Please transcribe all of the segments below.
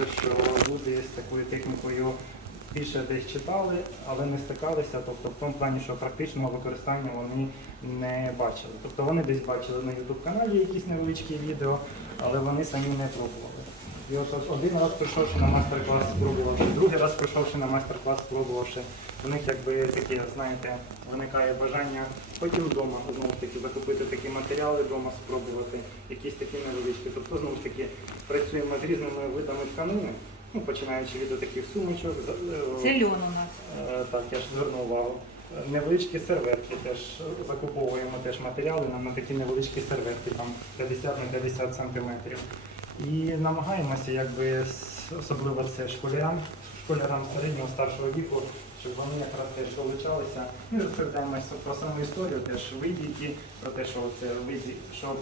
раніше, що люди з такою технікою більше десь читали, але не стикалися, тобто в тому плані, що практичного використання вони не бачили. Тобто вони десь бачили на YouTube каналі якісь невеличкі відео, але вони самі не пробували. І от один раз прийшовши на майстер-клас, спробувавши, другий раз прийшовши на майстер-клас, спробувавши, у них якби таке, знаєте, виникає бажання потім вдома знову ж таки закупити такі матеріали, вдома спробувати, якісь такі невеличкі. Тобто знову ж таки працюємо з різними видами тканини, ну, починаючи від таких сумочок. е, Це льон у нас. Е, Так, я ж звернув увагу. Невеличкі серветки теж закуповуємо теж матеріали на, на такі невеличкі серветки, там 50 на 50 сантиметрів. І намагаємося, якби особливо це школярам, школярам середнього старшого віку, щоб вони якраз теж долучалися. Ми розповідаємо про саму історію, теж вибійки, про те, що це вибій, що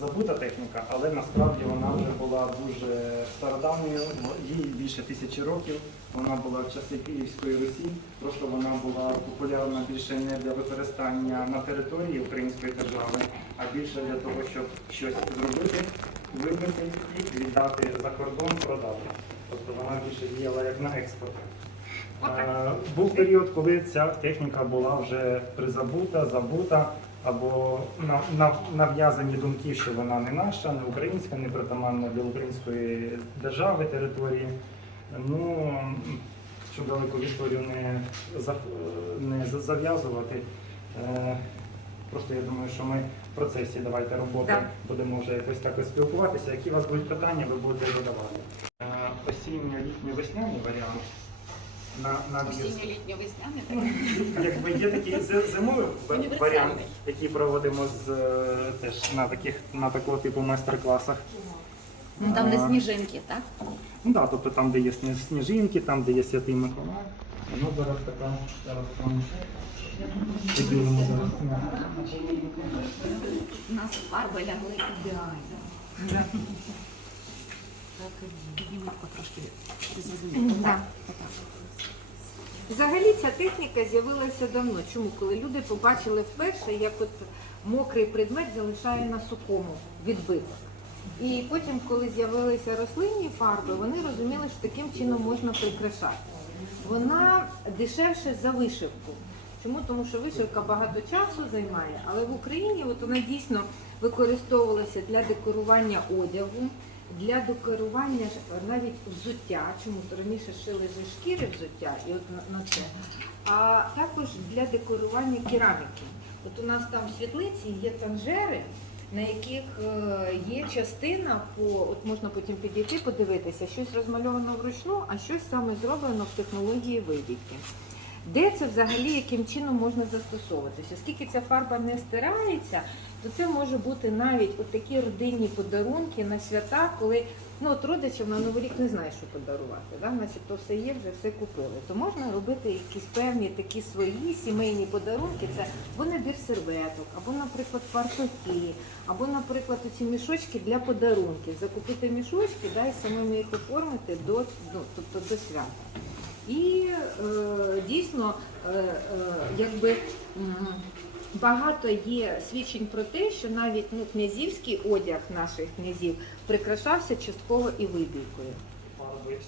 забута техніка, але насправді вона вже була дуже стародавньою, їй більше тисячі років. Вона була в часи Київської Русі, просто вона була популярна більше не для використання на території Української держави, а більше для того, щоб щось зробити, вибити і віддати за кордон, продати. Тобто вона більше діяла як на експорт. Е, Був період, коли ця техніка була вже призабута, забута, або на- на- нав'язані думки, що вона не наша, не українська, не притаманна для української держави, території. Ну, щоб далеко в історію не, не зав'язувати. е, Просто я думаю, що ми в процесі давайте роботи Так. будемо вже якось так спілкуватися. Які у вас будуть питання, ви будете задавати. Е, Осінньо-літньо-весняний варіант на, на двір. Осінньо-літньо-весняний, Ну, Якби є такий зи- зимовий ва- варіант, який проводимо з е, теж на таких на такого типу майстер-класах. Ну там де сніжинки, так? Ну да, тобто там, де є сні- сніжинки, там, де є святий Миколай. Ну зараз така зараз там зараз. У нас фарби лягли ідеально. Потрошки зрозуміло. Взагалі ця техніка з'явилася давно. Чому? Коли люди побачили вперше, як от мокрий предмет залишає на сухому відбиток. І потім, коли з'явилися рослинні фарби, вони розуміли, що таким чином можна прикрашати. Вона дешевше за вишивку. Чому? Тому що вишивка багато часу займає, але в Україні от вона дійсно використовувалася для декорування одягу, для декорування навіть взуття. Чому раніше шили зі шкіри взуття і от на це, а також для декорування кераміки. От у нас там в світлиці є танжери, на яких е, є частина по от можна потім підійти, подивитися, щось розмальовано вручну, а щось саме зроблено в технології вибійки. Де це взагалі яким чином можна застосовуватися? Оскільки ця фарба не стирається, то це може бути навіть от такі родинні подарунки на свята, коли ну от родичам на новий рік не знаєш, що подарувати. Да? То все є, вже все купили. То можна робити якісь певні такі свої сімейні подарунки. Це або набір серветок, або, наприклад, фартухи, або, наприклад, ці мішочки для подарунків. Закупити мішочки, да, і самим їх оформити до, ну, тобто до свята. І е, дійсно, е, е, якби багато є свідчень про те, що навіть ну, князівський одяг наших князів прикрашався частково і вибійкою.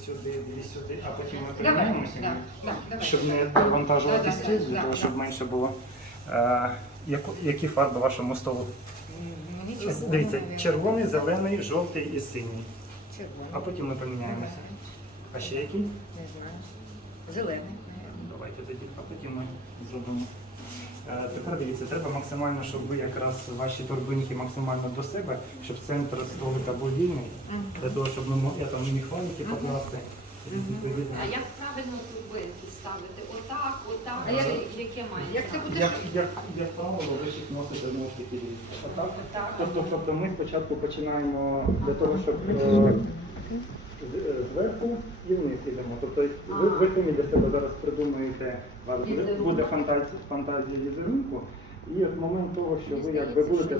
Сюди, сюди, а потім ми приймаємося, щоб не да, стіль, для того, щоб менше було. Е, яку- які фарби вашому столу? Дивіться, червоний, зелений, жовтий і синій. А потім ми поміняємося. А ще який? Не знаю. Зелений. Давайте тоді, потім ми зробимо. Е, Тепер дивіться, треба максимально, щоб ви якраз ваші торбинки максимально до себе, щоб центр столика був вільний, для того, щоб ми мо- я там Мгм. покласти. А як правильно турбинки ставити? Отак, отак, А як- чи яке має? як це буде? Як, як, як правило, ви ж їх носите знову ж таки отак. Отак. Тобто, тобто ми спочатку починаємо для того, щоб е, зверху і вниз йдемо. Тобто ви, ви самі для себе зараз придумаєте, у вас буде, фантазія, фантазія візерунку, і от момент того, що ви якби будете